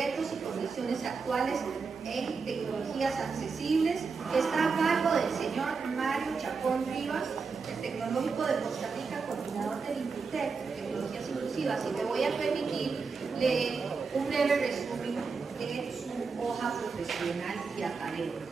retos y condiciones actuales en tecnologías accesibles, que está a cargo del señor Mario Chacón Rivas, el Tecnológico de Costa Rica, coordinador del INCUTEC, Tecnologías Inclusivas, y me voy a permitir leer un breve resumen de su hoja profesional y académica.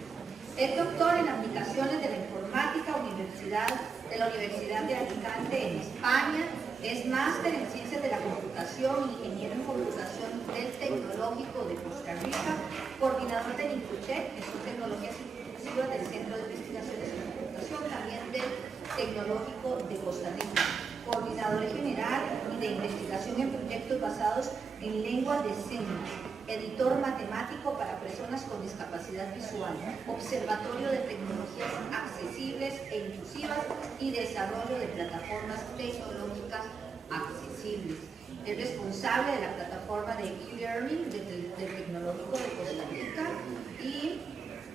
Es doctor en aplicaciones de la informática de la Universidad de Alicante en España. Es máster en ciencias de la computación, ingeniero en computación del Tecnológico de Costa Rica, coordinador del INCUTEC, que son tecnologías inclusivas del Centro de Investigaciones en Computación, también del Tecnológico de Costa Rica, coordinador general y de investigación en proyectos basados en lenguas de señas, editor matemático para personas con discapacidad visual, observatorio de tecnologías accesibles e inclusivas y desarrollo de plataformas tecnológicas accesibles. Es responsable de la plataforma de e-learning del Tecnológico de Costa Rica y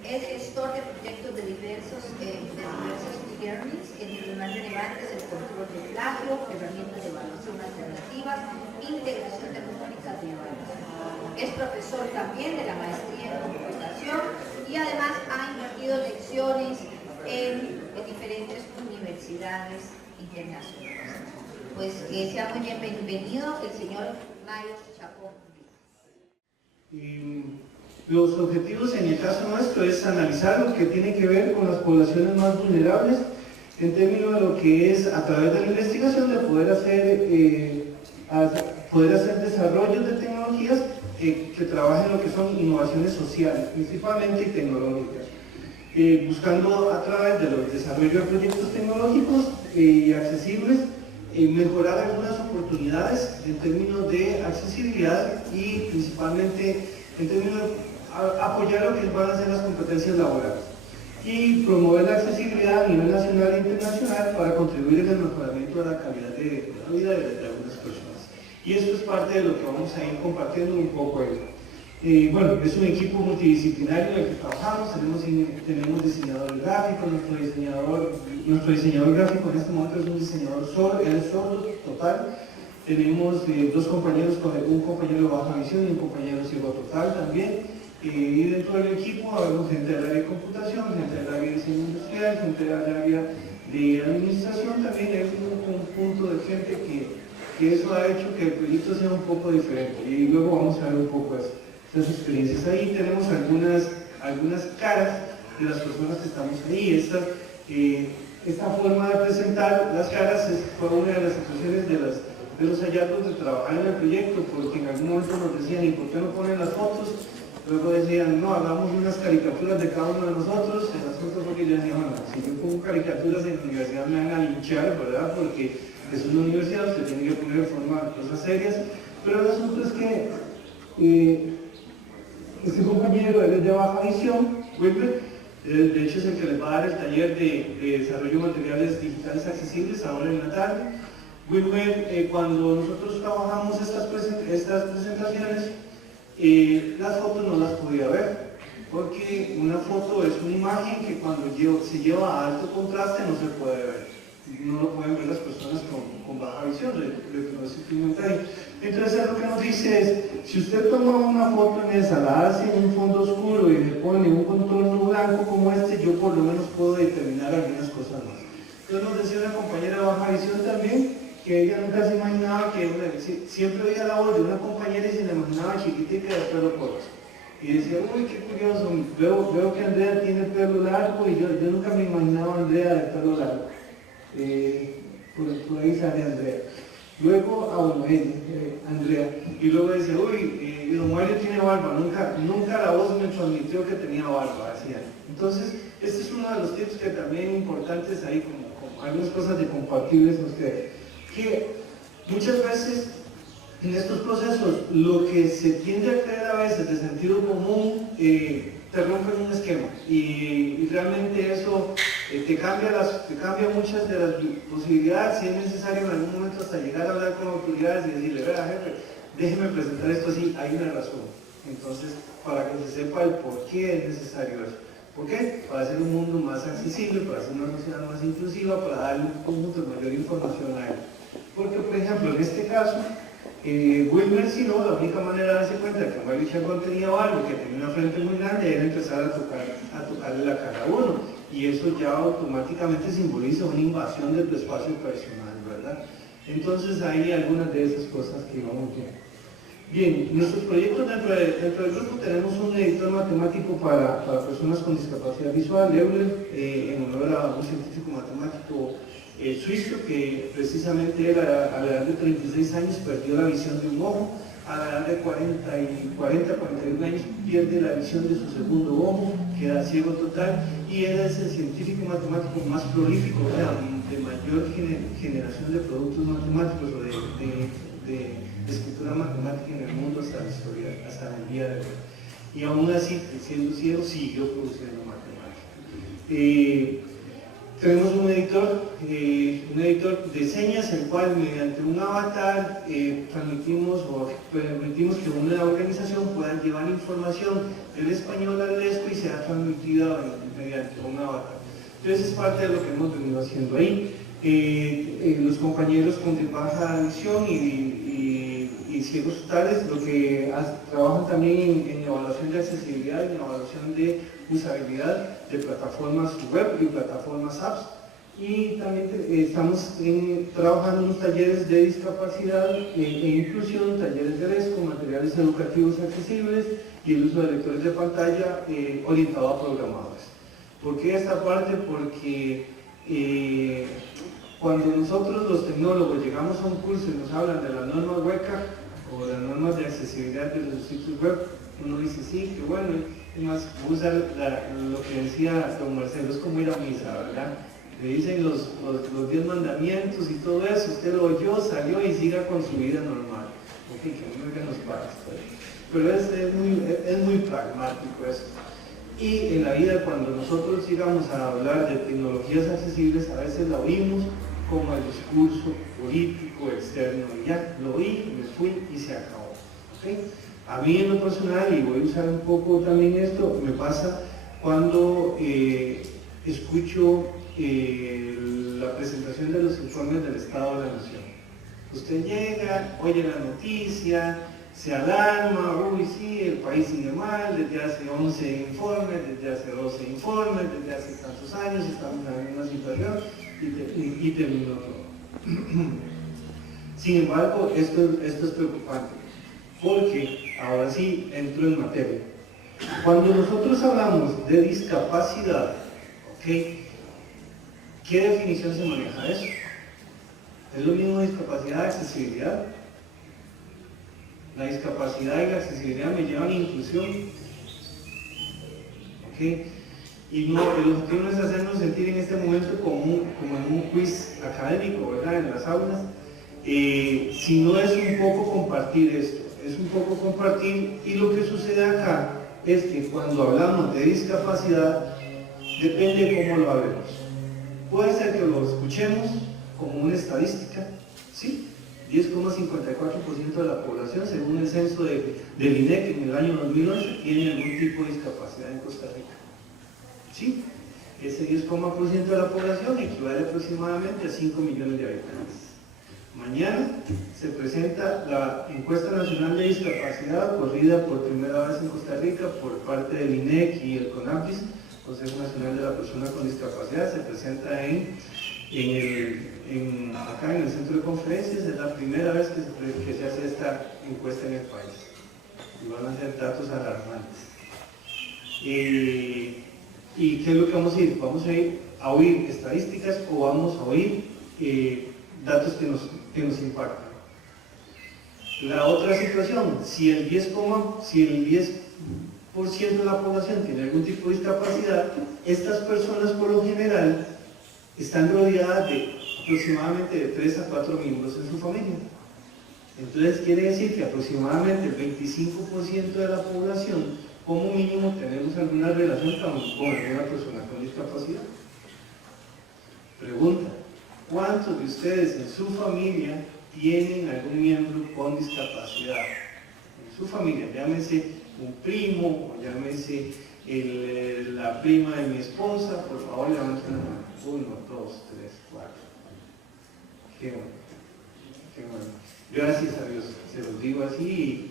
es gestor de proyectos de diversos e-learnings, entre los más relevantes el control de plagio, herramientas de evaluación alternativas, integración tecnológica de evaluación. Es profesor también de la maestría en computación y además ha impartido lecciones en diferentes universidades internacionales. Pues que sea muy bienvenido el señor Mario Chacón. Los objetivos en el caso nuestro es analizar lo que tiene que ver con las poblaciones más vulnerables en términos de lo que es a través de la investigación de poder hacer desarrollos de tecnologías que trabajen lo que son innovaciones sociales, principalmente y tecnológicas, buscando a través de los desarrollos de proyectos tecnológicos y accesibles mejorar algunas oportunidades en términos de accesibilidad y principalmente en términos de apoyar lo que van a ser las competencias laborales y promover la accesibilidad a nivel nacional e internacional para contribuir en el mejoramiento de la calidad de la vida de algunas personas. Y esto es parte de lo que vamos a ir compartiendo un poco hoy. Bueno, es un equipo multidisciplinario en el que trabajamos, tenemos diseñador gráfico, nuestro diseñador gráfico en este momento es un diseñador sordo, él es sordo total. Tenemos dos compañeros, un compañero de baja visión y un compañero ciego total también. Y dentro del equipo habemos gente del área de computación, gente del área de diseño industrial, gente del área de administración, también hay un conjunto de gente que eso ha hecho que el proyecto sea un poco diferente. Y luego vamos a ver un poco esas experiencias. Ahí tenemos algunas caras de las personas que estamos ahí. Esta forma de presentar las caras fue una de las situaciones de los hallazgos de trabajar en el proyecto, porque en algún momento nos decían, ¿y por qué no ponen las fotos? Luego decían, no, hagamos unas caricaturas de cada uno de nosotros. El asunto fue que yo decía, bueno, si yo pongo caricaturas en la universidad me van a linchar, ¿verdad? Porque es una universidad, usted tiene que poner de forma cosas serias. Pero el asunto es que este compañero, él es de baja visión, Wilber, de hecho es el que les va a dar el taller de desarrollo de materiales digitales accesibles ahora en la tarde. Wilber, cuando nosotros trabajamos estas presentaciones, las fotos no las podía ver, porque una foto es una imagen que cuando se lleva a alto contraste no se puede ver, no lo pueden ver las personas con baja visión, entonces lo que nos dice es, si usted toma una foto en esa, la hace en un fondo oscuro y le pone un contorno blanco como este, yo por lo menos puedo determinar algunas cosas más. Entonces nos decía una compañera de baja visión también, que ella nunca se imaginaba siempre veía la voz de una compañera y se la imaginaba chiquitica de pelo corto. Y decía, uy, qué curioso, veo que Andrea tiene pelo largo y yo nunca me imaginaba a Andrea de pelo largo. Por ahí sale Andrea. Luego, Andrea. Y luego decía, uy, don Mario tiene barba, nunca la voz me transmitió que tenía barba, decía. Entonces, este es uno de los tips que también importantes ahí, como algunas cosas de compartirles a ustedes. Que muchas veces en estos procesos lo que se tiende a creer a veces de sentido común te rompe un esquema y realmente eso te cambia muchas de las posibilidades, si es necesario en algún momento hasta llegar a hablar con autoridades y decirle, vea jefe, déjeme presentar esto así, hay una razón. Entonces, para que se sepa el por qué es necesario eso. ¿Por qué? Para hacer un mundo más accesible, para hacer una sociedad más inclusiva, para darle un conjunto de mayor información a él. Porque, por ejemplo, en este caso, Wilmer, si no, la única manera de darse cuenta de que Mario Chacón tenía algo, que tenía una frente muy grande, era empezar a tocarle la cara a uno. Y eso ya automáticamente simboliza una invasión de tu espacio personal, ¿verdad? Entonces hay algunas de esas cosas que vamos bien. Bien, nuestros proyectos dentro del grupo tenemos un editor matemático para personas con discapacidad visual, Euler, en honor a un científico matemático suizo que precisamente él a la edad de 36 años perdió la visión de un ojo, a la edad de 41 años pierde la visión de su segundo ojo, queda ciego total, y él es el científico matemático más prolífico, de mayor generación de productos matemáticos o de escritura matemática en el mundo hasta el día de hoy. Y aún así, siendo ciego, siguió produciendo matemática. Tenemos un editor de señas, el cual mediante un avatar permitimos que una organización pueda llevar información del español al lesco y sea transmitida mediante un avatar. Entonces es parte de lo que hemos venido haciendo ahí. Los compañeros con baja visión y ciegos totales, lo que trabajan también en evaluación de accesibilidad, en evaluación de usabilidad de plataformas web y plataformas apps, y también estamos trabajando en unos talleres de discapacidad e inclusión, talleres de lesco, materiales educativos accesibles y el uso de lectores de pantalla orientado a programadores. ¿Por qué esta parte? Porque cuando nosotros los tecnólogos llegamos a un curso y nos hablan de las normas WCAG o de las normas de accesibilidad de los sitios web, uno dice sí, que bueno, es más, usa lo que decía don Marcelo, es como ir a misa, ¿verdad? Le dicen los 10 mandamientos y todo eso, usted lo oyó, salió y siga con su vida normal. Ok, que no me los padres, pero es muy pragmático eso. Y en la vida, cuando nosotros llegamos a hablar de tecnologías accesibles, a veces la oímos como el discurso político externo, y ya lo oí, me fui y se acabó. ¿Okay? A mí en lo personal, y voy a usar un poco también esto, me pasa cuando escucho la presentación de los informes del Estado de la Nación. Usted llega, oye la noticia, se alarma, uy sí, el país sigue mal, desde hace 11 informes, desde hace 12 informes, desde hace tantos años estamos en la misma situación y terminó todo. Sin embargo, esto es preocupante, porque ahora sí entro en materia. Cuando nosotros hablamos de discapacidad, ¿okay? ¿Qué definición se maneja eso? ¿Es lo mismo discapacidad y accesibilidad? La discapacidad y la accesibilidad me llevan a inclusión. ¿Okay? Y no, el objetivo no es hacernos sentir en este momento como en un quiz académico, ¿verdad? En las aulas, sino es un poco compartir esto. Es un poco compartir, y lo que sucede acá es que cuando hablamos de discapacidad, depende de cómo lo hablemos. Puede ser que lo escuchemos como una estadística, ¿sí? 10,54% de la población, según el censo del INEC en el año 2011, tiene algún tipo de discapacidad en Costa Rica. ¿Sí? Ese 10,% de la población equivale aproximadamente a 5 millones de habitantes. Mañana se presenta la Encuesta Nacional de Discapacidad, corrida por primera vez en Costa Rica por parte del INEC y el CONAPIS, Consejo Nacional de la Persona con Discapacidad. Se presenta acá en el centro de conferencias. Es la primera vez que se hace esta encuesta en el país. Y van a ser datos alarmantes. ¿Y qué es lo que vamos a ir? ¿Vamos a ir a oír estadísticas o vamos a oír datos que nos impactan? La otra situación, si el 10% de la población tiene algún tipo de discapacidad, estas personas por lo general están rodeadas de aproximadamente de 3 a 4 miembros en su familia. Entonces quiere decir que aproximadamente el 25% de la población, como mínimo, tenemos alguna relación con alguna persona con discapacidad. Pregunta: ¿cuántos de ustedes en su familia tienen algún miembro con discapacidad? En su familia, llámese un primo, o llámese la prima de mi esposa, por favor levanten la mano. 1, 2, 3, 4. Qué bueno. Qué bueno. Gracias a Dios, se los digo así,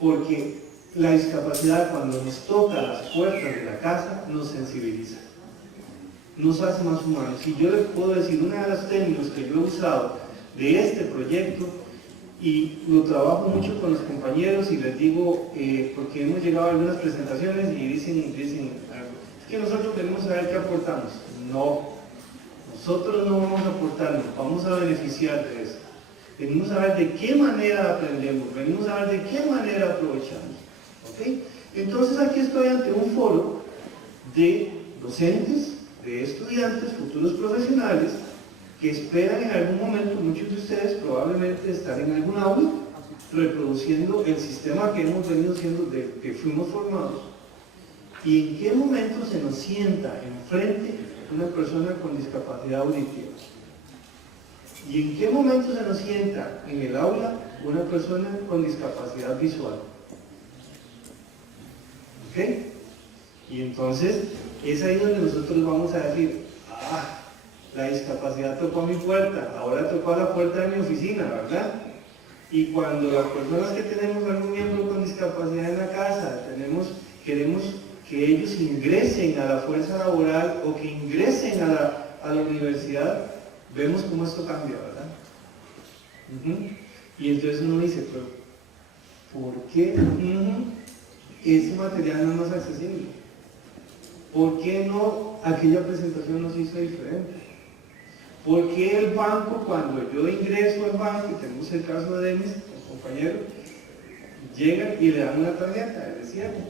porque la discapacidad cuando nos toca las puertas de la casa nos sensibiliza, nos hace más humanos. Y yo les puedo decir, una de las términos que yo he usado de este proyecto, y lo trabajo mucho con los compañeros y les digo, porque hemos llegado a algunas presentaciones y dicen algo, es que nosotros queremos saber qué aportamos. No, nosotros no vamos a aportarnos, vamos a beneficiar de eso. Venimos a ver de qué manera aprendemos, venimos a ver de qué manera aprovechamos. ¿Okay? Entonces aquí estoy ante un foro de docentes, de estudiantes, futuros profesionales, que esperan en algún momento, muchos de ustedes probablemente estar en algún aula, reproduciendo el sistema que hemos venido siendo, que fuimos formados, y en qué momento se nos sienta enfrente una persona con discapacidad auditiva, y en qué momento se nos sienta en el aula una persona con discapacidad visual. ¿Ok? Y entonces es ahí donde nosotros vamos a decir, la discapacidad tocó a mi puerta, ahora tocó a la puerta de mi oficina, ¿verdad? Y cuando las personas que tenemos algún miembro con discapacidad en la casa, queremos que ellos ingresen a la fuerza laboral o que ingresen a la universidad, vemos cómo esto cambia, ¿verdad? Y entonces uno dice, pero ¿por qué ese material no es más accesible? ¿Por qué no aquella presentación nos hizo diferente? ¿Por qué el banco, cuando yo ingreso al banco, y tenemos el caso de Demis, el compañero, llegan y le dan una tarjeta, es cierto?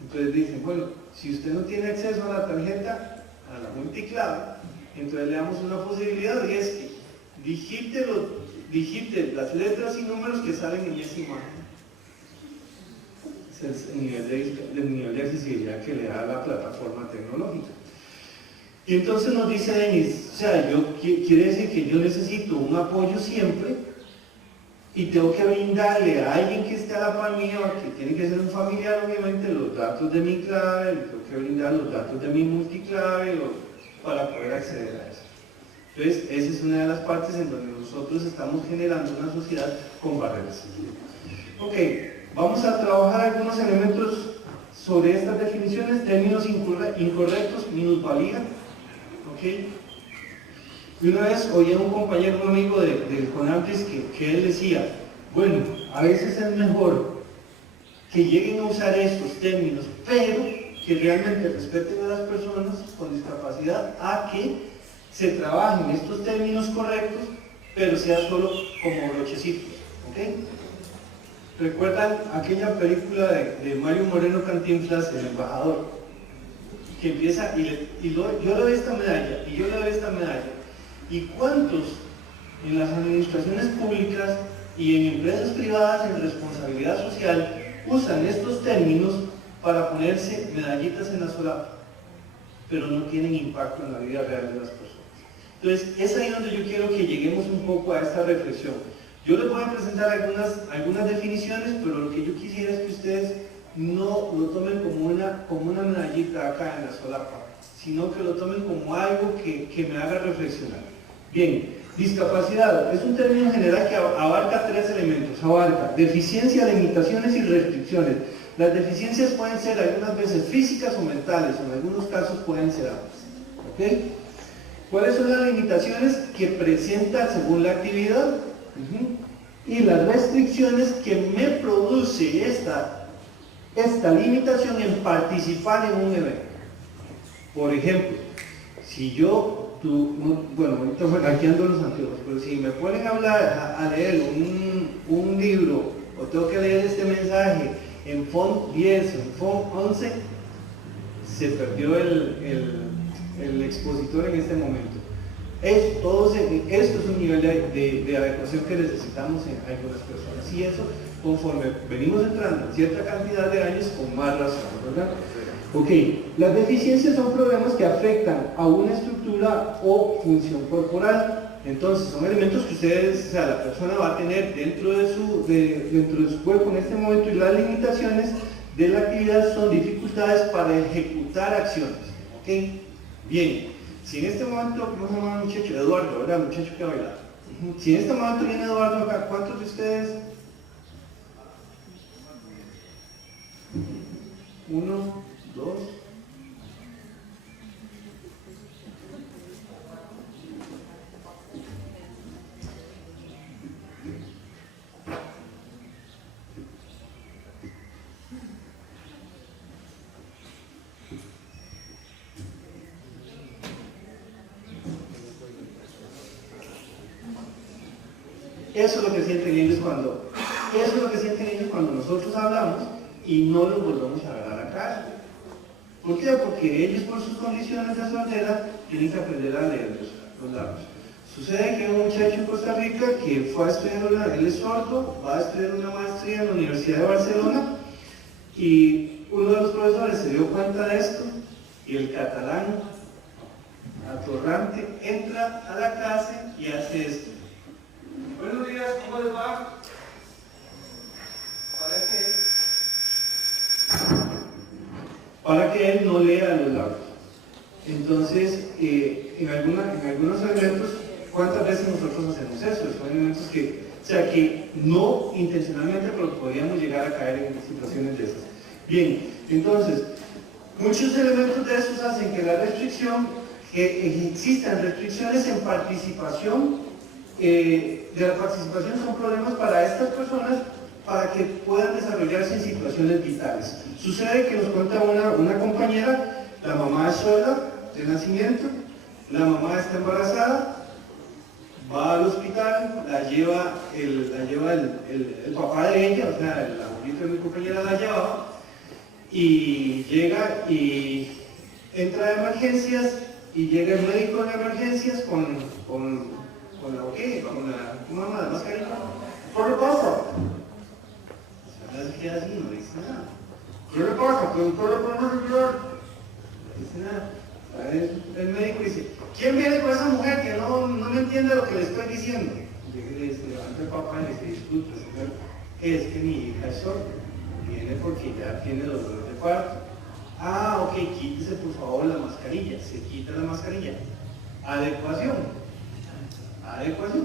Entonces dicen, bueno, si usted no tiene acceso a la tarjeta, a la multiclave, entonces le damos una posibilidad y es que digite las letras y números que salen en esa imagen. Ese es el nivel de accesibilidad que le da la plataforma tecnológica. Y entonces nos dice Denis, o sea, quiere decir que yo necesito un apoyo siempre y tengo que brindarle a alguien que esté a la par mía, que tiene que ser un familiar obviamente, los datos de mi clave, le tengo que brindar los datos de mi multiclave para poder acceder a eso. Entonces, esa es una de las partes en donde nosotros estamos generando una sociedad con barreras. Ok, vamos a trabajar algunos elementos sobre estas definiciones, términos incorrectos, minusvalía. Okay. Y una vez oí a un compañero, un amigo del CONAPTES que él decía, bueno, a veces es mejor que lleguen a usar estos términos, pero que realmente respeten a las personas con discapacidad, a que se trabajen estos términos correctos, pero sea solo como brochecitos. ¿Okay? ¿Recuerdan aquella película de Mario Moreno Cantinflas, El Embajador? Que empieza yo le doy esta medalla y yo le doy esta medalla. ¿Y cuántos en las administraciones públicas y en empresas privadas en responsabilidad social usan estos términos para ponerse medallitas en la solapa, pero no tienen impacto en la vida real de las personas? Entonces, es ahí donde yo quiero que lleguemos un poco a esta reflexión. Yo les voy a presentar algunas definiciones, pero lo que yo quisiera es que ustedes no lo tomen como una medallita acá en la solapa, sino que lo tomen como algo que me haga reflexionar. Bien, discapacidad es un término general que abarca tres elementos. Abarca deficiencia, limitaciones y restricciones. Las deficiencias pueden ser algunas veces físicas o mentales, o en algunos casos pueden ser ambas. ¿Okay? ¿Cuáles son las limitaciones que presenta según la actividad? Y las restricciones que me produce esta limitación en participar en un evento. Por ejemplo, si bueno, ahorita aquí ando los anteojos, pero si me ponen a hablar, a leer un libro, o tengo que leer este mensaje en font 10 o en font 11, se perdió el expositor en este momento. Esto es un nivel de adecuación que necesitamos en algunas personas, y eso conforme venimos entrando en cierta cantidad de años con más razón, ¿verdad? Ok, las deficiencias son problemas que afectan a una estructura o función corporal. Entonces son elementos que la persona va a tener dentro de su cuerpo en este momento, y las limitaciones de la actividad son dificultades para ejecutar acciones. Ok, bien. Si en este momento, ¿cómo se llama el muchacho? Eduardo, ¿verdad? El muchacho que baila. Si en este momento viene Eduardo acá, ¿cuántos de ustedes? 1, 2. Eso es lo que sienten ellos cuando nosotros hablamos y no los volvemos a agarrar a casa. ¿Por qué? Porque ellos por sus condiciones de sordera tienen que aprender a leer los labios. Sucede que hay un muchacho en Costa Rica que fue a estudiar, él es sordo, va a estudiar una maestría en la Universidad de Barcelona y uno de los profesores se dio cuenta de esto y el catalán atorrante entra a la clase y hace esto. Buenos días, ¿cómo les va? Para que él no lea los labios. Entonces, en algunos eventos, ¿cuántas veces nosotros hacemos eso? Son eventos que no intencionalmente, pero podríamos llegar a caer en situaciones de esas. Bien, entonces, muchos elementos de esos hacen que la restricción, que existan restricciones en participación, de la participación son problemas para estas personas para que puedan desarrollarse en situaciones vitales. Sucede que nos cuenta una compañera, la mamá es sorda de nacimiento, la mamá está embarazada, va al hospital, la lleva el papá de ella, o sea, el abuelito de mi compañera la llevaba, y llega y entra a emergencias, y llega el médico de emergencias con la mascarilla. ¿Qué le pasa? Se queda así, no dice nada. ¿Qué le pasa? ¿Qué le podemos ayudar? No dice nada. El médico dice, ¿quién viene con esa mujer que no me entiende lo que le estoy diciendo? Llega y le dice, levanta el papá y le dice, disculpe señor, es que mi hija es sorda, viene porque ya tiene dolor de parto. Ah, ok, quítese por favor la mascarilla. Se quita la mascarilla. Adecuación,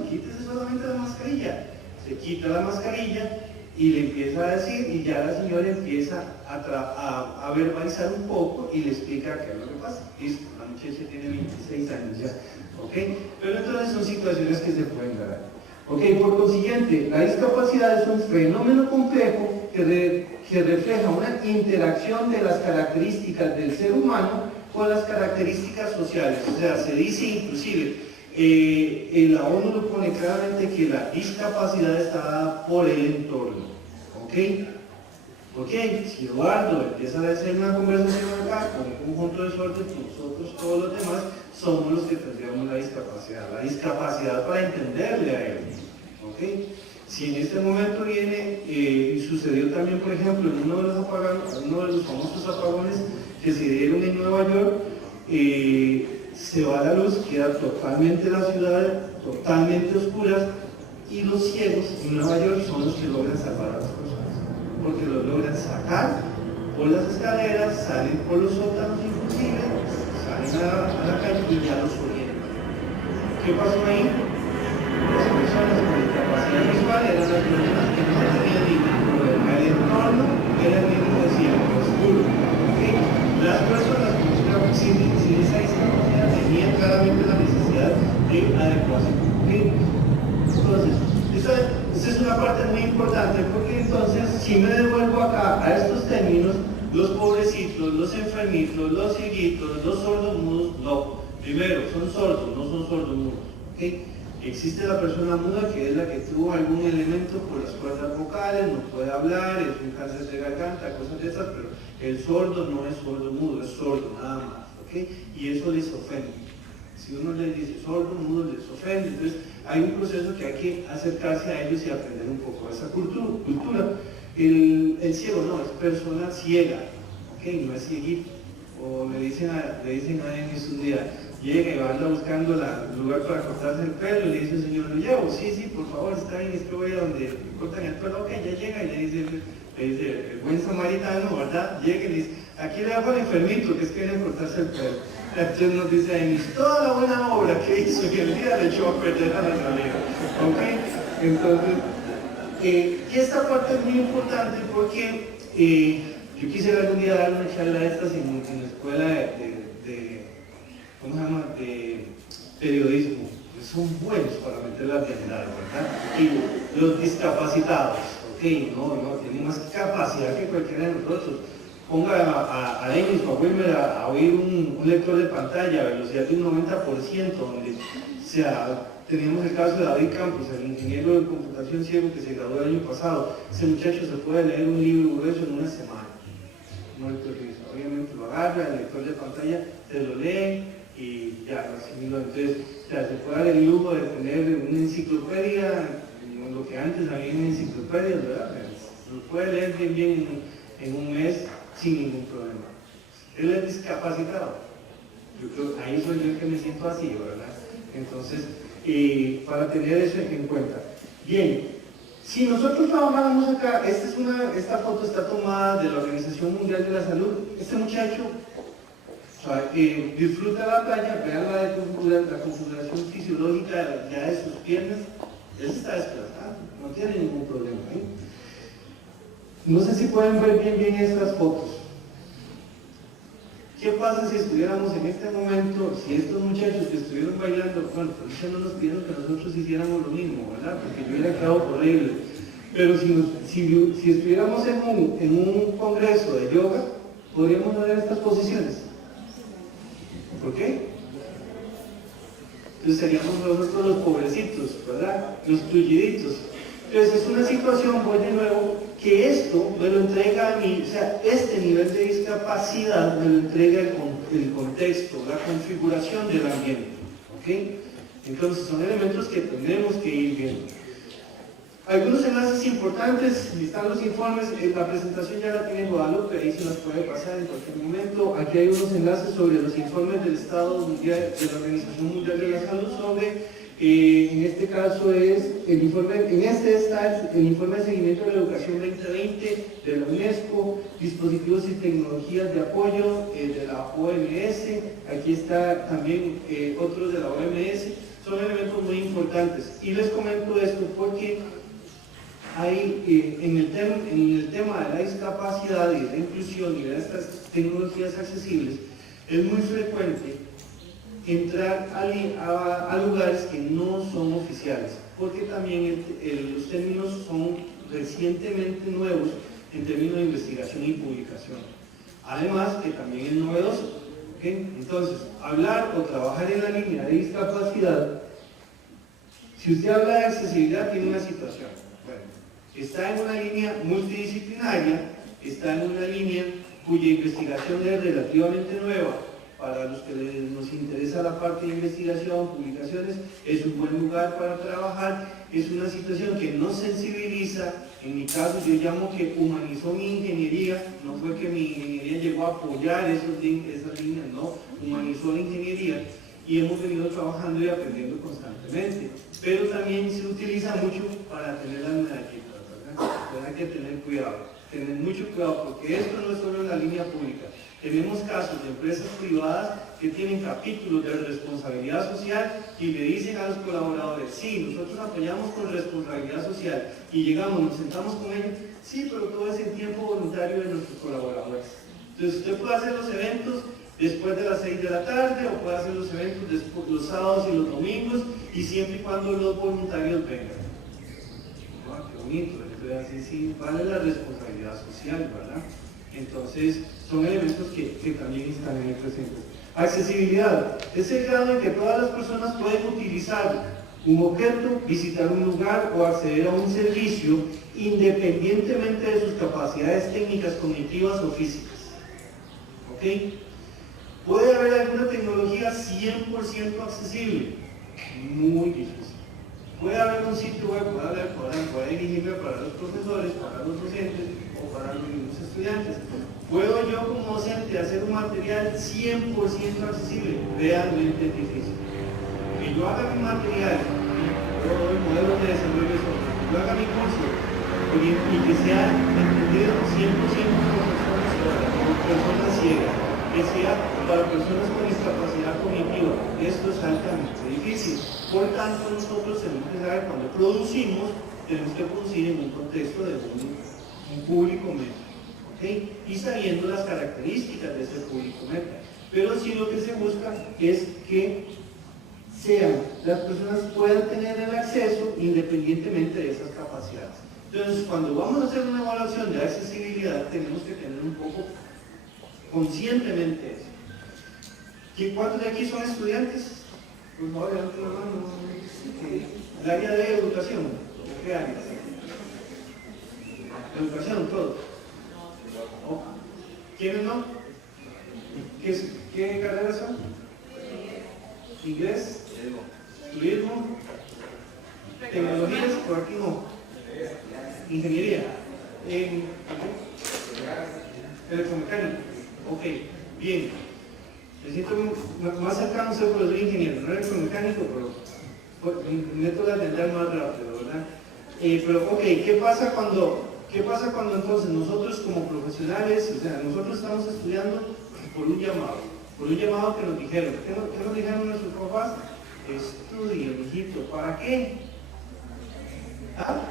quítese solamente la mascarilla. Se quita la mascarilla y le empieza a decir, y ya la señora empieza a verbalizar un poco y le explica qué es lo que pasa. Listo, la muchacha tiene 26 años ya, ¿ok? Pero entonces son situaciones que se pueden dar. ¿Ok? Por consiguiente, la discapacidad es un fenómeno complejo que refleja una interacción de las características del ser humano con las características sociales. O sea, se dice inclusive, la ONU lo pone claramente que la discapacidad está dada por el entorno. ¿Ok? Si Eduardo empieza a hacer una conversación acá con un conjunto de sordos, nosotros todos los demás somos los que tendríamos la discapacidad para entenderle a él. ¿Ok? Si en este momento viene, y sucedió también, por ejemplo, en uno de los famosos apagones que se dieron en Nueva York, se va la luz, queda totalmente la ciudad, totalmente oscuras, y los ciegos en Nueva York son los que logran salvar a las personas, porque los logran sacar por las escaleras, salen por los sótanos inclusive, salen a la calle y ya los orientan. ¿Qué pasó ahí? Las personas con discapacidad visual eran las personas que no tenían ningún problema. El entorno era el mismo de siempre, oscuro. ¿Okay? Las personas sin esa discapacidad tenían claramente la necesidad de adecuación. ¿Okay? Entonces, esta es una parte muy importante porque entonces, si me devuelvo acá a estos términos, los pobrecitos, los enfermitos, los cieguitos, los sordomudos, no. Primero, son sordos, no son sordomudos. ¿Okay? Existe la persona muda que es la que tuvo algún elemento por las cuerdas vocales, no puede hablar, es un cáncer de garganta, cosas de esas, pero el sordo no es sordo mudo, es sordo nada más, ¿ok? Y eso les ofende. Si uno les dice sordo mudo, les ofende. Entonces hay un proceso que hay que acercarse a ellos y aprender un poco de esa cultura. El ciego no, es persona ciega, ¿ok? No es cieguito. O le dicen a Denis un día, llega y va anda buscando el lugar para cortarse el pelo y le dice, señor, ¿lo llevo? Sí, por favor, está bien, es que voy a donde cortan el pelo. Ok, ya llega y le dice el buen samaritano, ¿verdad? Llega y le dice, aquí le hago al enfermito, que es que viene a cortarse el pelo. Entonces nos dice ahí, toda la buena obra que hizo en el día le echó a perder a la realidad. ¿Ok? Entonces, y esta parte es muy importante porque yo quisiera algún día dar una charla de estas en la escuela ¿cómo se llama? De periodismo. Son buenos para meter la realidad, ¿verdad? Y los discapacitados, ¿ok? No, tienen más capacidad que cualquiera de nosotros. Ponga a Denis o a Wilmer a oír un lector de pantalla a velocidad de un 90%, donde teníamos el caso de David Campos, el ingeniero de computación ciego que se graduó el año pasado. Ese muchacho se puede leer un libro grueso en una semana. Obviamente lo agarra, el lector de pantalla se lo lee y ya lo asimiló. Entonces, se puede dar el lujo de tener una enciclopedia, lo que antes había en enciclopedias, ¿verdad? Lo puede leer bien en un mes sin ningún problema. Él es discapacitado. Yo creo que ahí soy yo el que me siento así, ¿verdad? Entonces, para tener eso en cuenta. Bien, si nosotros trabajáramos acá, esta foto está tomada de la Organización Mundial de la Salud. Este muchacho disfruta la playa, vean la configuración fisiológica ya de sus piernas, él está desplazado, no tiene ningún problema. No sé si pueden ver bien estas fotos. ¿Qué pasa si estuviéramos en este momento, si estos muchachos que estuvieron bailando, bueno, pues ya no nos pidieron que nosotros hiciéramos lo mismo, ¿verdad? Porque yo hubiera quedado horrible. Pero si estuviéramos en un congreso de yoga, podríamos hacer estas posiciones. ¿Por qué? Entonces seríamos nosotros los pobrecitos, ¿verdad? Los tulliditos. Entonces es una situación, voy de nuevo, que esto me lo entrega a mí, o sea, este nivel de discapacidad me lo entrega el contexto, la configuración del ambiente, ¿ok? Entonces son elementos que tenemos que ir viendo. Algunos enlaces importantes, están los informes, la presentación ya la tiene Guadalupe, ahí se las puede pasar en cualquier momento. Aquí hay unos enlaces sobre los informes del Estado Mundial, de la Organización Mundial de la Salud, sobre en este caso es el informe, está el informe de seguimiento de la educación 2020 de la UNESCO, dispositivos y tecnologías de apoyo de la OMS, aquí está también otros de la OMS, son elementos muy importantes. Y les comento esto porque hay en el tema de la discapacidad y de la inclusión y de estas tecnologías accesibles, es muy frecuente entrar a lugares que no son oficiales, porque también los términos son recientemente nuevos en términos de investigación y publicación. Además, que también es novedoso. ¿Okay? Entonces, hablar o trabajar en la línea de discapacidad, si usted habla de accesibilidad, tiene una situación. Bueno, está en una línea multidisciplinaria, está en una línea cuya investigación es relativamente nueva. Para los que nos interesa la parte de investigación, publicaciones, es un buen lugar para trabajar, es una situación que nos sensibiliza. En mi caso yo llamo que humanizó mi ingeniería, no fue que mi ingeniería llegó a apoyar esas líneas, no, humanizó la ingeniería y hemos venido trabajando y aprendiendo constantemente, pero también se utiliza mucho para tener las medallitas, ¿verdad? Entonces hay que tener mucho cuidado, porque esto no es solo en la línea pública. Tenemos casos de empresas privadas que tienen capítulos de responsabilidad social y le dicen a los colaboradores, sí, nosotros apoyamos con responsabilidad social, y llegamos, nos sentamos con ellos, sí, pero todo es en tiempo voluntario de nuestros colaboradores. Entonces usted puede hacer los eventos después de las 6 de la tarde o puede hacer los eventos los sábados y los domingos, y siempre y cuando los voluntarios vengan. ¿No? Qué bonito, entonces sí vale la responsabilidad social, ¿verdad? Entonces, son elementos que también están ahí presentes. Accesibilidad es el grado en que todas las personas pueden utilizar un objeto, visitar un lugar o acceder a un servicio independientemente de sus capacidades técnicas, cognitivas o físicas. ¿Ok? ¿Puede haber alguna tecnología 100% accesible? Muy difícil. Puede haber un sitio web, puede dirigirme para los profesores, para los docentes o para los mismos estudiantes. ¿Puedo yo como docente hacer un material 100% accesible? Realmente difícil. Que yo haga mi material, yo doy modelos de desarrollo de software, que yo haga mi curso y que sea entendido 100% por personas ciegas, que sea para personas con discapacidad difícil. Por tanto, nosotros tenemos que saber cuando producimos, tenemos que producir en un contexto de un público meta, ¿okay? Y sabiendo las características de ese público meta. Pero sí lo que se busca es que las personas puedan tener el acceso independientemente de esas capacidades. Entonces, cuando vamos a hacer una evaluación de accesibilidad, tenemos que tener un poco conscientemente eso. ¿Cuántos de aquí son estudiantes? Pues no, levanten la mano. ¿El área de educación? ¿Qué área? Educación, todo. ¿Quiénes no? ¿Qué carreras son? Inglés, turismo, tecnologías, por aquí no. Ingeniería, electromecánica. Ok, bien. Me siento más cercano a ser profesor ingeniero, no electromecánico, pero método de atender más rápido, ¿verdad? Pero ok, ¿qué pasa cuando entonces nosotros como profesionales, o sea, nosotros estamos estudiando por un llamado que nos dijeron? ¿Qué nos dijeron nuestros papás? Estudia, mijito, ¿para qué? ¿Ah?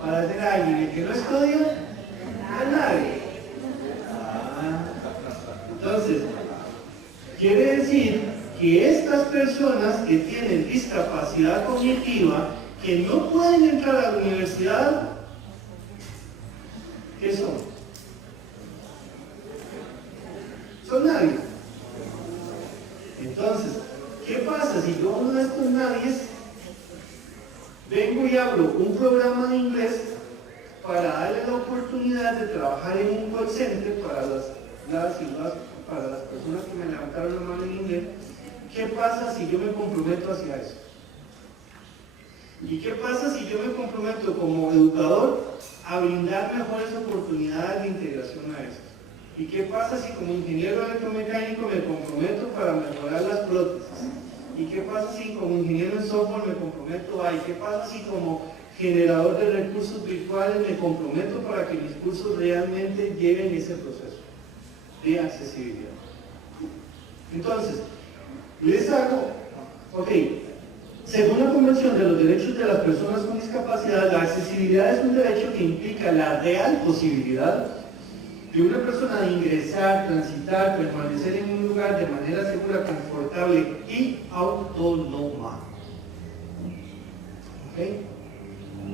Para ser alguien. El que no estudia, no es nadie. Entonces, quiere decir que estas personas que tienen discapacidad cognitiva, que no pueden entrar a la universidad, ¿qué son? Son nadie. Entonces, ¿qué pasa si yo uno de estos nadies vengo y abro un programa de inglés para darle la oportunidad de trabajar en un call center para las personas que me levantaron la mano en inglés? ¿Qué pasa si yo me comprometo hacia eso? ¿Y qué pasa si yo me comprometo como educador a brindar mejores oportunidades de integración a eso? ¿Y qué pasa si como ingeniero electromecánico me comprometo para mejorar las prótesis? ¿Y qué pasa si como ingeniero en software me comprometo a? ¿Y qué pasa si como generador de recursos virtuales me comprometo para que mis cursos realmente lleven ese proceso de accesibilidad? Entonces, les hago, según la Convención de los Derechos de las Personas con Discapacidad, la accesibilidad es un derecho que implica la real posibilidad de una persona de ingresar, transitar, permanecer en un lugar de manera segura, confortable y autónoma. ¿Okay?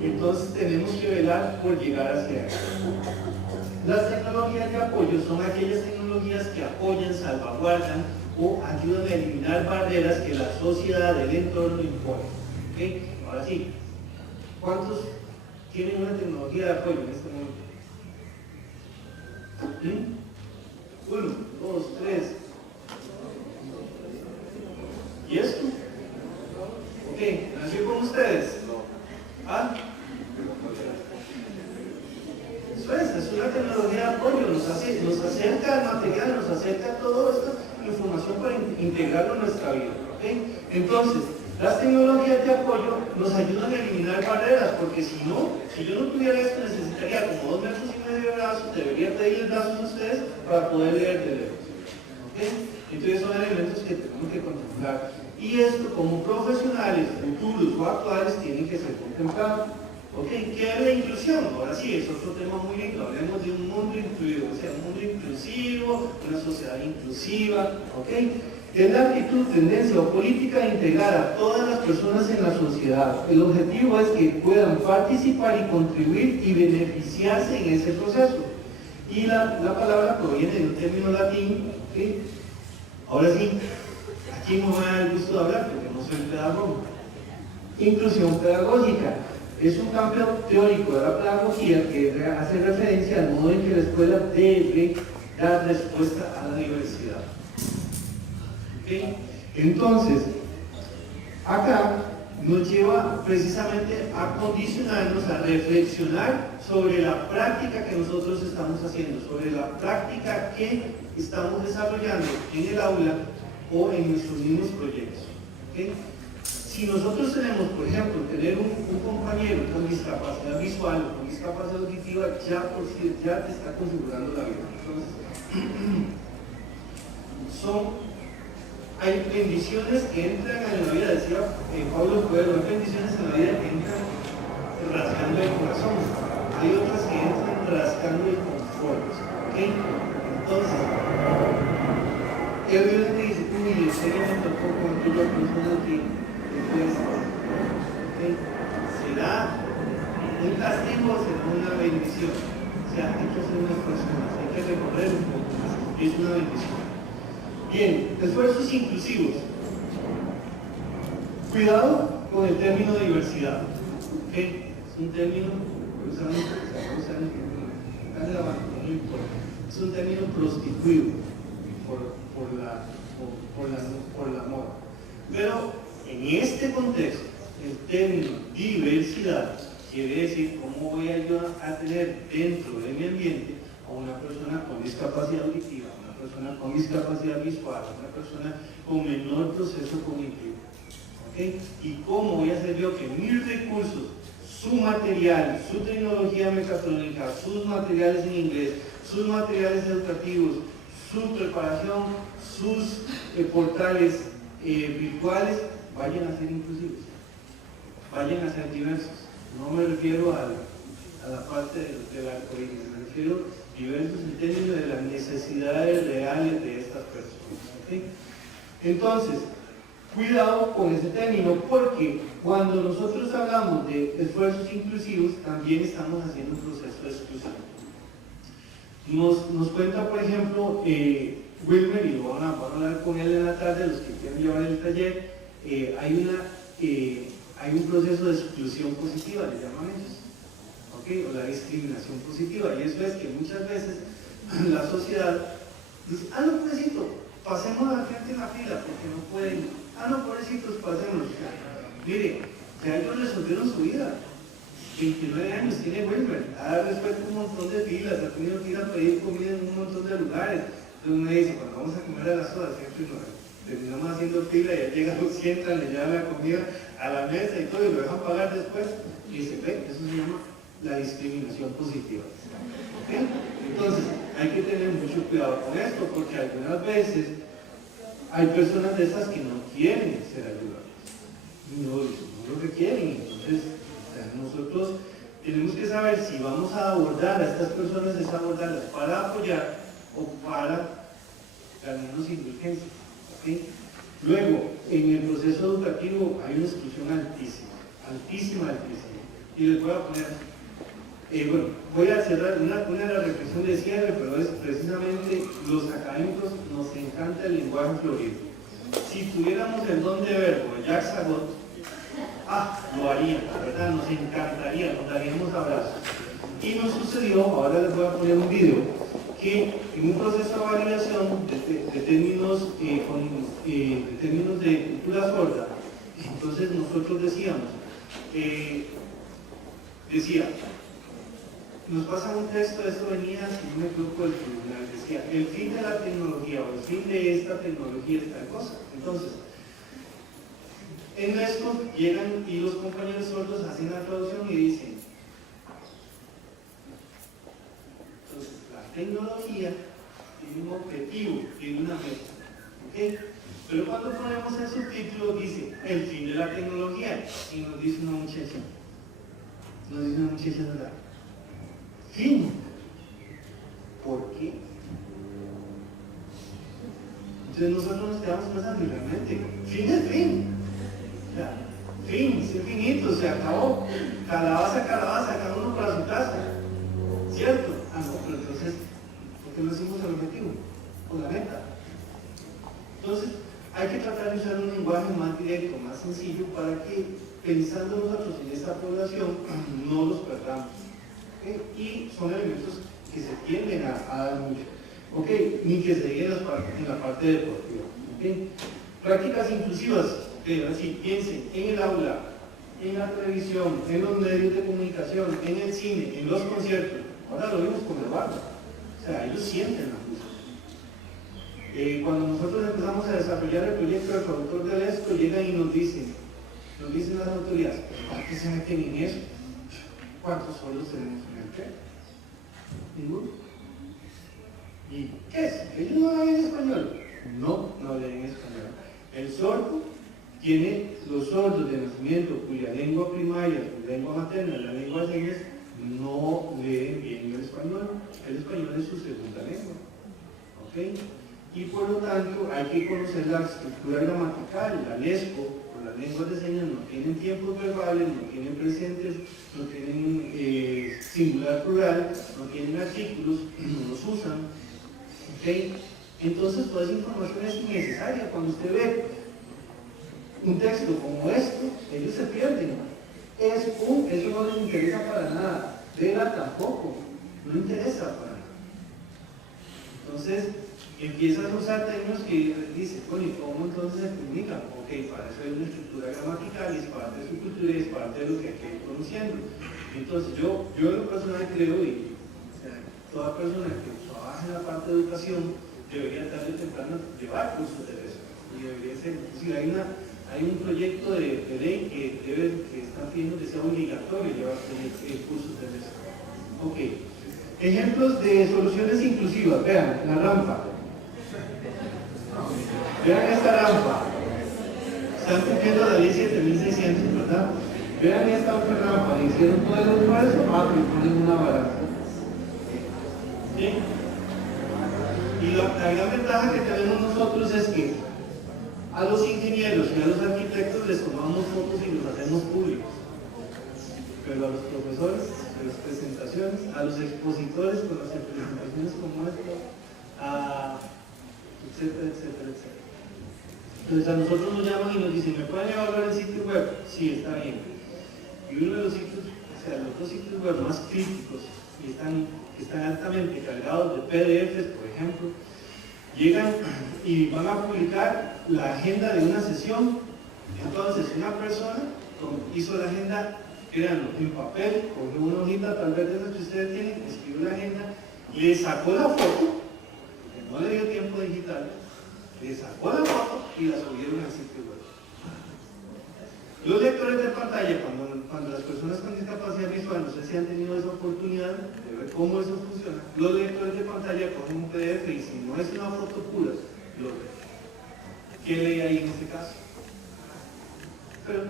Entonces tenemos que velar por llegar hacia eso. Las tecnologías de apoyo son aquellas tecnologías que apoyan, salvaguardan o ayudan a eliminar barreras que la sociedad, el entorno impone. ¿Okay? Ahora sí, ¿cuántos tienen una tecnología de apoyo en este momento? 1, 2, 3. ¿Y esto? Ok, ¿nació con ustedes? ¿Ah? Eso es una tecnología de apoyo, nos acerca al material, nos acerca a toda esta información para integrarlo en nuestra vida. ¿Okay? Entonces, las tecnologías de apoyo nos ayudan a eliminar barreras, porque si yo no tuviera esto, necesitaría como 2,5 metros de brazo, debería pedir el brazo a ustedes para poder leer de lejos. ¿Okay? Entonces son elementos que tenemos que contemplar. Y esto, como profesionales futuros o actuales, tienen que ser contemplados. ¿Okay? ¿Qué es la inclusión? Ahora sí, es otro tema muy lindo. Hablemos de un mundo incluido, o sea, un mundo inclusivo, una sociedad inclusiva. ¿Okay? Es la actitud, tendencia o política de integrar a todas las personas en la sociedad. El objetivo es que puedan participar y contribuir y beneficiarse en ese proceso. Y la palabra proviene de un término latín. ¿Okay? Ahora sí, aquí no me da el gusto de hablar porque no soy pedagogo. Inclusión pedagógica. Es un campo teórico de la pedagogía que hace referencia al modo en que la escuela debe dar respuesta a la diversidad. ¿Okay? Entonces, acá nos lleva precisamente a condicionarnos, a reflexionar sobre la práctica que nosotros estamos haciendo, sobre la práctica que estamos desarrollando en el aula o en nuestros mismos proyectos. ¿Okay? Si nosotros tenemos, por ejemplo, tener un compañero con discapacidad visual o con discapacidad auditiva, ya te está configurando la vida. Entonces, son Hay bendiciones que entran en la vida, decía Pablo Coelho, hay bendiciones en la vida que entran rascando el corazón, hay otras que entran rascando el confort, ¿ok? Entonces, Dios te dice, uy, en serio me tocó con aquella persona que después, ¿ok? ¿Será un castigo o será una bendición? O sea, hay que hacer un esfuerzo más, hay que recorrer un poco más, es una bendición. Bien, esfuerzos inclusivos. Cuidado con el término diversidad. ¿Okay? Es un término, es un término prostituido por la moda. Pero en este contexto, el término diversidad quiere decir cómo voy a yo a tener dentro de mi ambiente a una persona con discapacidad auditiva, una persona con discapacidad visual, una persona con menor proceso cognitivo. ¿Okay? Y cómo voy a hacer yo que mis recursos, su material, su tecnología mecatrónica, sus materiales en inglés, sus materiales educativos, su preparación, sus portales virtuales vayan a ser inclusivos, vayan a ser diversos. No me refiero a la parte del arcoíris, me refiero diversos en términos de las necesidades reales de estas personas. ¿Okay? Entonces, cuidado con ese término, porque cuando nosotros hablamos de esfuerzos inclusivos, también estamos haciendo un proceso de exclusión. Nos cuenta, por ejemplo, Wilmer, y vamos a hablar con él en la tarde, los que quieran llevar el taller, hay un proceso de exclusión positiva, le llaman ellos, ¿okay? O la discriminación positiva, y eso es que muchas veces la sociedad dice, no, pobrecito, pasemos al frente de la fila porque no pueden, no, pobrecitos, pasemos. Mire, ya ellos resolvieron su vida. 29 años tiene Wilmer, ha resuelto un montón de filas, ha tenido que ir a pedir comida en un montón de lugares. Entonces me dice, cuando vamos a comer a las horas, siempre terminamos haciendo fila y ya llegan, sientan, le llevan la comida a la mesa y todo, y lo dejan pagar después. Y dice, eso se llama la discriminación positiva. ¿Okay? Entonces, hay que tener mucho cuidado con esto, porque algunas veces hay personas de esas que no quieren ser ayudadas, no lo requieren. Entonces, nosotros tenemos que saber si vamos a abordar a estas personas, es abordarlas para apoyar o para darnos indulgencias. ¿Okay? Luego, en el proceso educativo hay una exclusión altísima. Y les voy a poner, voy a cerrar una de las reflexiones de cierre, pero es precisamente los académicos nos encanta el lenguaje florido. Si tuviéramos el don de verbo de Jacques Sagot, lo haríamos, ¿verdad? Nos encantaría, nos daríamos abrazos. Y nos sucedió, ahora les voy a poner un video, que en un proceso de validación de términos de cultura sorda, entonces nosotros decíamos, nos pasa un texto, esto venía, si no me equivoco, del tribunal, decía, el fin de la tecnología o el fin de esta tecnología es tal cosa. Entonces, en esto llegan y los compañeros sordos hacen la traducción y dicen, entonces, la tecnología tiene un objetivo, tiene una meta, ¿ok? Pero cuando ponemos el subtítulo dice, el fin de la tecnología, y nos dice una muchacha, ¿verdad? Fin. ¿Por qué? Entonces nosotros nos quedamos pensando, realmente, fin es fin. O sea, fin, es infinito, se acabó. Calabaza, cada uno para su casa. ¿Cierto? No, pero entonces, ¿por qué no hicimos el objetivo? O la meta. Entonces, hay que tratar de usar un lenguaje más directo, más sencillo, para que, pensando nosotros en esta población, no los perdamos. ¿Okay? Y son elementos que se tienden a dar mucho. ¿Okay? Ni que se diga en la parte deportiva. ¿Okay? Prácticas inclusivas, así piensen en el aula, en la televisión, en los medios de comunicación, en el cine, en los conciertos. Ahora lo vimos con el barco. O sea, ellos sienten la música. Cuando nosotros empezamos a desarrollar el proyecto del productor del ESCO, llegan y nos dicen las autoridades, ¿para qué se meten en eso? ¿Cuántos solos tenemos en el tren? Ninguno. ¿Y qué es? ¿Ellos no hablan en español? No leen en español. sordo tiene los sordos de nacimiento cuya lengua primaria, su lengua materna, la lengua de señas, no leen bien el español. El español es su segunda lengua. ¿Ok? Y por lo tanto hay que conocer la estructura gramatical. La lesco, o las lenguas de señas, no tienen tiempos verbales, no tienen presentes, no tienen singular plural, no tienen artículos, no los usan. ¿Ok? Entonces toda esa información es innecesaria. Cuando usted ve un texto como esto, ellos se pierden. Eso no les interesa para nada. Vela tampoco, no interesa para nada. Entonces empiezan a usar términos que dicen, bueno, ¿y cómo entonces se comunican? Ok, para eso hay una estructura gramatical, y es parte de su cultura y es parte de lo que hay que ir conociendo. Entonces yo en lo personal creo, y o sea, toda persona que trabaja en la parte de educación debería tarde o temprano llevar cursos de eso. Y debería ser, es decir, hay un proyecto de ley que está pidiendo que sea obligatorio llevar cursos de eso. Ok. Ejemplos de soluciones inclusivas. Vean, la rampa. Vean esta rampa. Están cumpliendo la ley 7600, ¿verdad? Vean esta otra rampa. Le hicieron todo el esfuerzo, que ponen una baranda. ¿Sí? Y la gran ventaja que tenemos nosotros es que a los ingenieros y a los arquitectos les tomamos fotos y los hacemos públicos. Pero a los profesores, a las presentaciones, a los expositores con las presentaciones como esta, etcétera, etcétera, etcétera. Entonces a nosotros nos llaman y nos dicen, ¿me pueden evaluar el sitio web? Sí, está bien. Y uno de los sitios, o sea, los dos sitios web más críticos y están altamente cargados de PDFs, por ejemplo, llegan y van a publicar la agenda de una sesión. Entonces una persona hizo la agenda, créanlo, en papel, cogió una hojita tal vez de esas que ustedes tienen, escribió la agenda, le sacó la foto, porque no le dio tiempo digital, le sacó la foto y la subieron al sitio web. Los lectores de pantalla, cuando las personas con discapacidad visual, no sé si han tenido esa oportunidad de ver cómo eso funciona, los lectores de pantalla cogen un PDF y si no es una foto pura, lo leen. ¿Qué lee ahí en este caso? Pero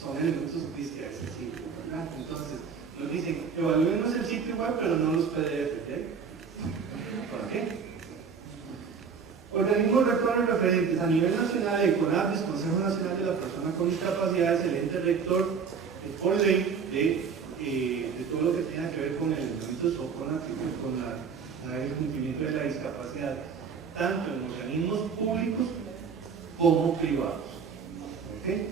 son elementos disque accesibles, ¿verdad? Entonces, nos dicen, evalúenos el sitio web, pero no los PDF, ¿ok? ¿Por qué? Organismos rectores referentes a nivel nacional, el CONADIS, Consejo Nacional de la Persona con Discapacidad, es el ente rector por ley de todo lo que tenga que ver con el elemento SOCONA, con el cumplimiento de la discapacidad, tanto en organismos públicos como privados. ¿Okay?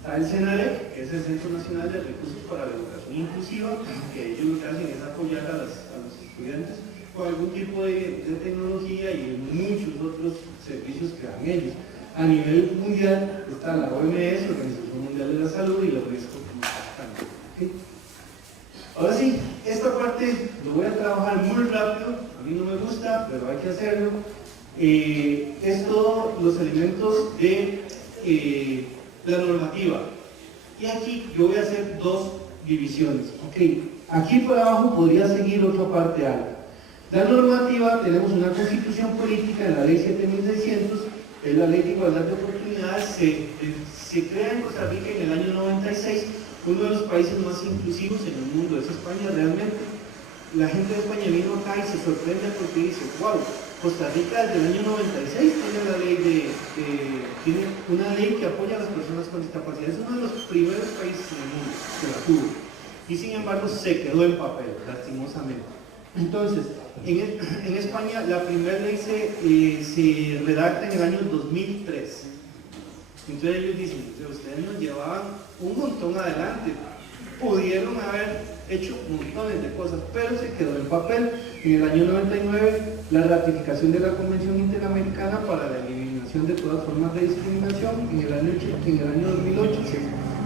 Está el CENAREC, que es el Centro Nacional de Recursos para la Educación Inclusiva, que ellos lo que hacen es apoyar a los estudiantes con algún tipo de tecnología y muchos otros servicios que dan ellos. A nivel mundial está la OMS, Organización Mundial de la Salud, y la UNESCO como está. ¿Okay? Ahora sí, esta parte lo voy a trabajar muy rápido, a mí no me gusta, pero hay que hacerlo. Es todos los elementos de la normativa. Y aquí yo voy a hacer dos divisiones. Okay. Aquí por abajo podría seguir otra parte alta. La normativa, tenemos una constitución política en la ley 7600, es la ley de igualdad de oportunidades, se crea en Costa Rica en el año 96, uno de los países más inclusivos en el mundo, es España realmente. La gente de España vino acá y se sorprende porque dice, wow, Costa Rica desde el año 96 tiene una ley que apoya a las personas con discapacidad, es uno de los primeros países en el mundo que la tuvo, y sin embargo se quedó en papel, lastimosamente. Entonces, en España la primera ley se redacta en el año 2003. Entonces ellos dicen, ustedes nos llevaban un montón adelante, pudieron haber hecho montones de cosas, pero se quedó en papel. En el año 99, la ratificación de la Convención Interamericana para la Eliminación de todas formas de discriminación. En el año 2008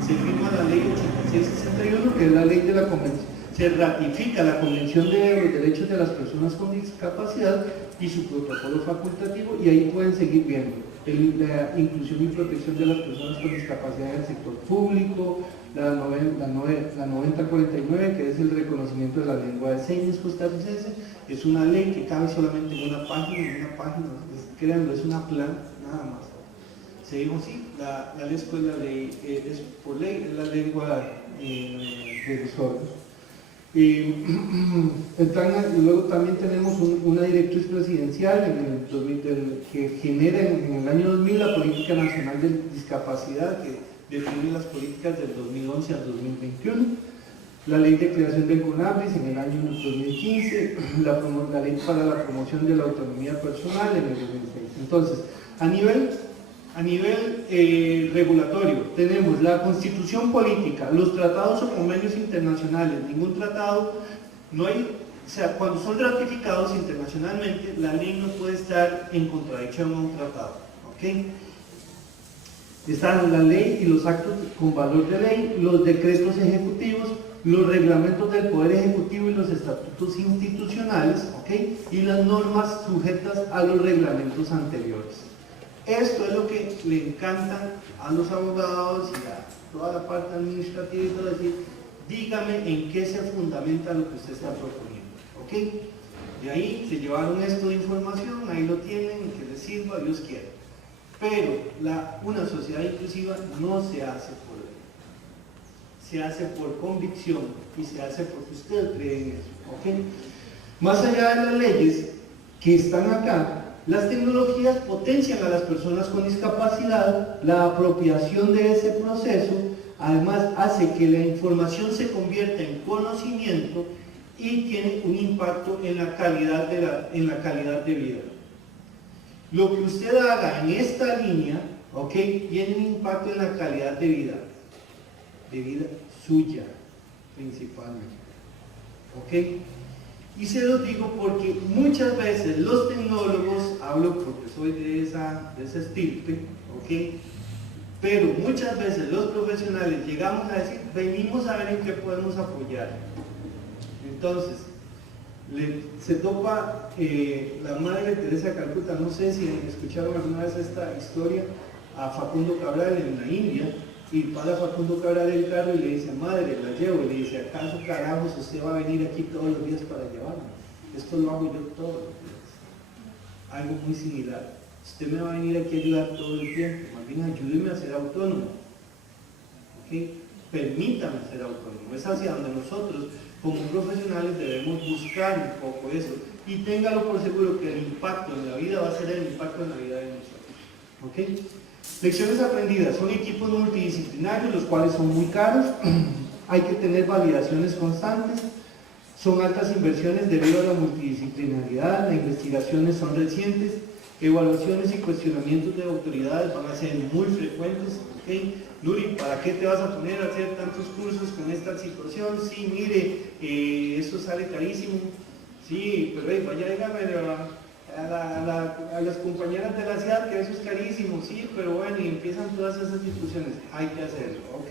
se firma la ley 8661, que es la ley de la Convención. Se ratifica la Convención de los Derechos de las Personas con Discapacidad y su protocolo facultativo, y ahí pueden seguir viendo la inclusión y protección de las personas con discapacidad en el sector público, la 9049, que es el reconocimiento de la lengua de señas costarricense. Es una ley que cabe solamente en una página, créanlo, es una plana, nada más. se dijo sí, la lengua es la ley, es por ley, es la lengua de los sordos. Luego también tenemos una directriz presidencial que genera en el año 2000 la Política Nacional de Discapacidad, que define las políticas del 2011 al 2021, la Ley de Creación del CONAPRIS en el año 2015, la Ley para la Promoción de la Autonomía Personal en el 2006. Entonces, a nivel regulatorio, tenemos la Constitución Política, los tratados o convenios internacionales. Ningún tratado, no hay, o sea, cuando son ratificados internacionalmente, la ley no puede estar en contradicción a un tratado, ¿ok? Están la ley y los actos con valor de ley, los decretos ejecutivos, los reglamentos del Poder Ejecutivo y los estatutos institucionales, ¿ok? Y las normas sujetas a los reglamentos anteriores. Esto es lo que le encanta a los abogados y a toda la parte administrativa y todo, decir, dígame en qué se fundamenta lo que usted está proponiendo, ¿ok? De ahí se llevaron esto de información, ahí lo tienen, que les sirva, Dios quiera. Pero una sociedad inclusiva no se hace por ley, se hace por convicción y se hace porque usted cree en eso, ¿ok? Más allá de las leyes que están acá, las tecnologías potencian a las personas con discapacidad, la apropiación de ese proceso, además hace que la información se convierta en conocimiento y tiene un impacto en la calidad de vida. Lo que usted haga en esta línea, ¿ok?, tiene un impacto en la calidad de vida suya, principalmente, ¿ok? Y se lo digo porque muchas veces los tecnólogos, hablo porque soy de esa estirpe, ¿ok?, pero muchas veces los profesionales llegamos a decir, venimos a ver en qué podemos apoyar. Entonces, se topa la madre Teresa de Calcuta, no sé si escucharon alguna vez esta historia, a Facundo Cabral en la India, y para Facundo Cabral el carro y le dice, madre, la llevo, y le dice, ¿acaso carajos usted va a venir aquí todos los días para llevarme? Esto lo hago yo todos los días. Algo muy similar. Usted me va a venir aquí a ayudar todo el tiempo, más bien ayúdeme a ser autónomo, ¿ok? Permítame ser autónomo. Es hacia donde nosotros como profesionales debemos buscar un poco eso, y téngalo por seguro que el impacto en la vida va a ser el impacto en la vida de nosotros, ¿ok? Lecciones aprendidas, son equipos multidisciplinarios, los cuales son muy caros, hay que tener validaciones constantes, son altas inversiones debido a la multidisciplinariedad, las investigaciones son recientes, evaluaciones y cuestionamientos de autoridades van a ser muy frecuentes, ¿ok? Luri, ¿para qué te vas a poner a hacer tantos cursos con esta situación? Sí, mire, eso sale carísimo, sí, pero vaya, dígame a las compañeras de la ciudad que eso es carísimo, sí, pero bueno, y empiezan todas esas discusiones, hay que hacerlo, ¿ok?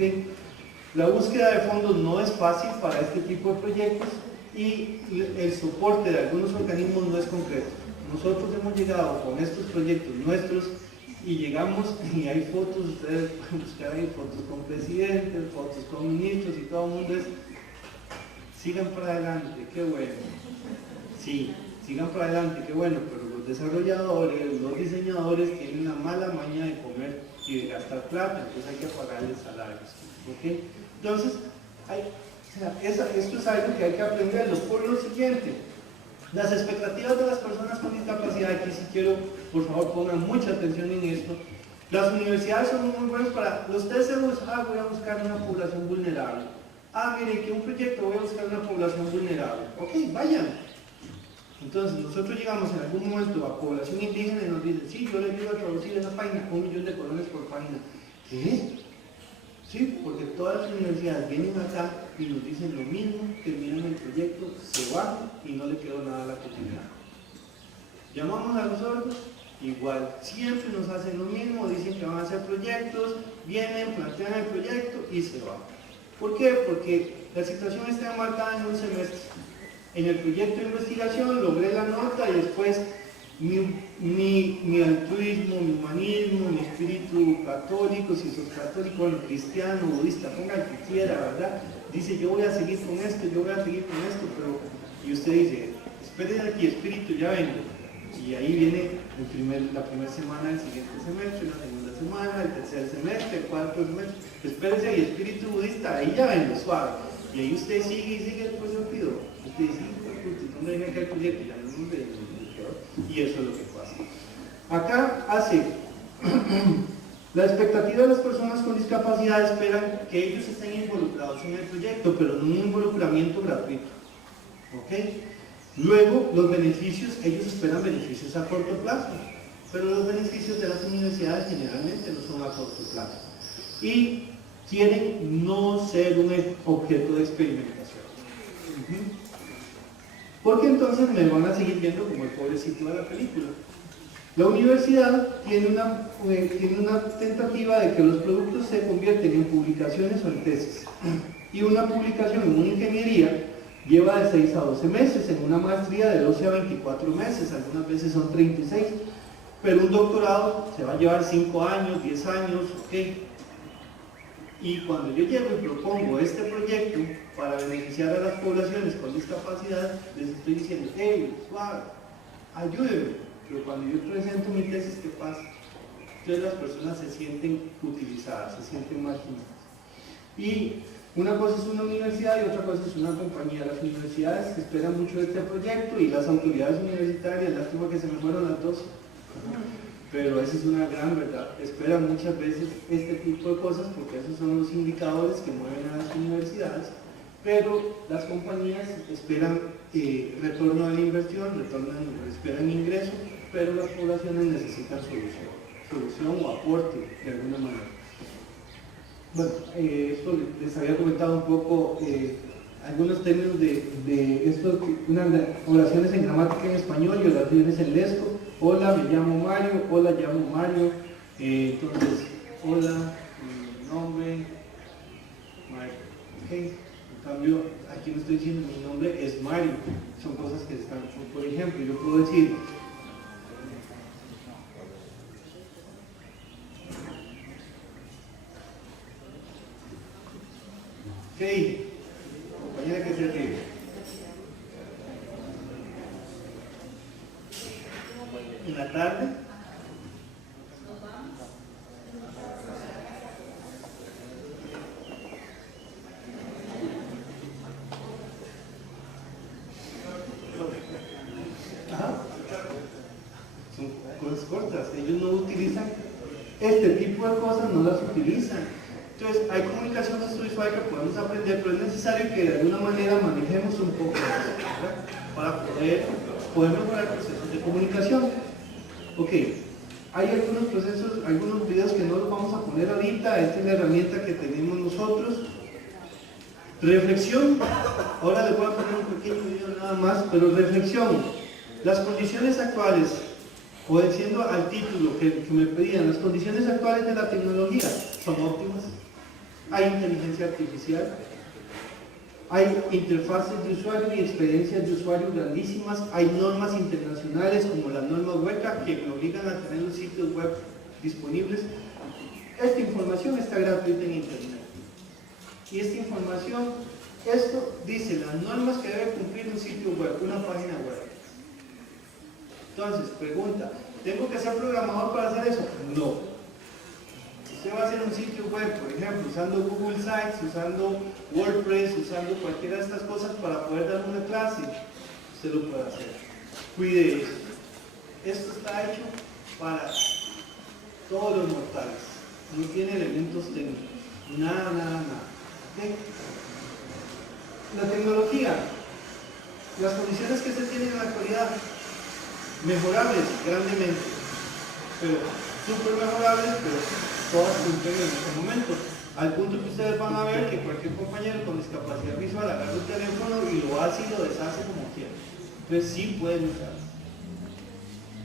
La búsqueda de fondos no es fácil para este tipo de proyectos y el soporte de algunos organismos no es concreto. Nosotros hemos llegado con estos proyectos nuestros y llegamos y hay fotos, ustedes pueden buscar ahí fotos con presidentes, fotos con ministros y todo el mundo es, sigan para adelante, qué bueno, sí, sigan para adelante, qué bueno, pero los desarrolladores, los diseñadores tienen la mala maña de comer y de gastar plata, entonces hay que pagarles salarios, ¿ok? Entonces, esto es algo que hay que aprenderlo por lo siguiente. Las expectativas de las personas con discapacidad, aquí sí quiero, por favor, pongan mucha atención en esto. Las universidades son muy buenas para los TCUs, voy a buscar una población vulnerable. Mire, que un proyecto voy a buscar una población vulnerable. Ok, vayan. Entonces, nosotros llegamos en algún momento a población indígena y nos dicen, sí, yo le ayudo a traducir esa página, 1 millón de colones por página. ¿Qué? Sí, porque todas las universidades vienen acá y nos dicen lo mismo, terminan el proyecto, se van y no le quedó nada a la comunidad. Llamamos a los sordos, igual, siempre nos hacen lo mismo, dicen que van a hacer proyectos, vienen, plantean el proyecto y se van. ¿Por qué? Porque la situación está enmarcada en un semestre. En el proyecto de investigación logré la nota y después mi altruismo, mi humanismo, mi espíritu católico, si sos católico, bueno, cristiano, budista, ponga el que quiera, ¿verdad? Dice, yo voy a seguir con esto, yo voy a seguir con esto, pero... Y usted dice, espere aquí, espíritu, ya vengo. Y ahí viene la primera semana del siguiente semestre, la segunda semana, tercer semestre, cuarto semestre, espérese, y espíritu budista, ahí ya ven lo suave. Y ahí usted sigue y sigue, después se olvidó. Usted dice, no me deja que el proyecto, ya no me ve, y eso es lo que pasa. Acá hace, la expectativa de las personas con discapacidad esperan que ellos estén involucrados en el proyecto, pero no un involucramiento gratuito. ¿Ok? Luego, los beneficios, ellos esperan beneficios a corto plazo, pero los beneficios de las universidades generalmente no son a corto plazo. Y quieren no ser un objeto de experimentación. Porque entonces me van a seguir viendo como el pobrecito de la película. La universidad tiene una tentativa de que los productos se convierten en publicaciones o en tesis. Y una publicación en una ingeniería lleva de 6 a 12 meses, en una maestría de 12 a 24 meses, algunas veces son 36, pero un doctorado se va a llevar 5 años, 10 años, ¿ok? Y cuando yo llego y propongo este proyecto para beneficiar a las poblaciones con discapacidad, les estoy diciendo, hey, suave, ayúdenme. Pero cuando yo presento mi tesis, ¿qué pasa? Entonces las personas se sienten utilizadas, se sienten marginadas. Y una cosa es una universidad y otra cosa es una compañía. Las universidades esperan mucho de este proyecto y las autoridades universitarias, lástima que se me fueron las dos, pero esa es una gran verdad. Esperan muchas veces este tipo de cosas porque esos son los indicadores que mueven a las universidades, pero las compañías esperan retorno de la inversión, esperan ingreso, pero las poblaciones necesitan solución o aporte de alguna manera. Bueno, esto les había comentado un poco algunos términos de esto, unas oraciones en gramática en español y oraciones en lesco. Hola, me llamo Mario, hola, llamo Mario, entonces, hola, mi nombre, Mario, ok. En cambio, aquí no estoy diciendo mi nombre es Mario, son cosas que están, por ejemplo, yo puedo decir, ¿qué dije? Compañera que se ríe. En la tarde. Ajá. Son cosas cortas. Ellos no utilizan este tipo de cosas, no las utilizan. Entonces, hay comunicación visual que podemos aprender, pero es necesario que de alguna manera manejemos un poco eso, ¿verdad? Para poder mejorar procesos de comunicación. Ok, hay algunos procesos, algunos videos que no los vamos a poner ahorita. Esta es la herramienta que tenemos nosotros. Reflexión, ahora les voy a poner un pequeño video nada más, pero reflexión. Las condiciones actuales, obedeciendo al título que me pedían, las condiciones actuales de la tecnología son óptimas. Hay inteligencia artificial, hay interfaces de usuario y experiencias de usuario grandísimas, hay normas internacionales como la norma WCAG que me obligan a tener los sitios web disponibles. Esta información está gratuita en internet. Y esta información, esto dice las normas que debe cumplir un sitio web, una página web. Entonces, pregunta, ¿tengo que ser programador para hacer eso? No. Usted va a hacer un sitio web, por ejemplo, usando Google Sites, usando WordPress, usando cualquiera de estas cosas para poder dar una clase, usted lo puede hacer. Cuide eso. Esto está hecho para todos los mortales. No tiene elementos técnicos. Nada. ¿Okay? La tecnología, las condiciones que se tienen en la actualidad, mejorables grandemente, pero súper mejorables, pero todas cumplen en este momento, al punto que ustedes van a ver que cualquier compañero con discapacidad visual agarra un teléfono y lo hace y lo deshace como quiera. Entonces sí pueden usarlo.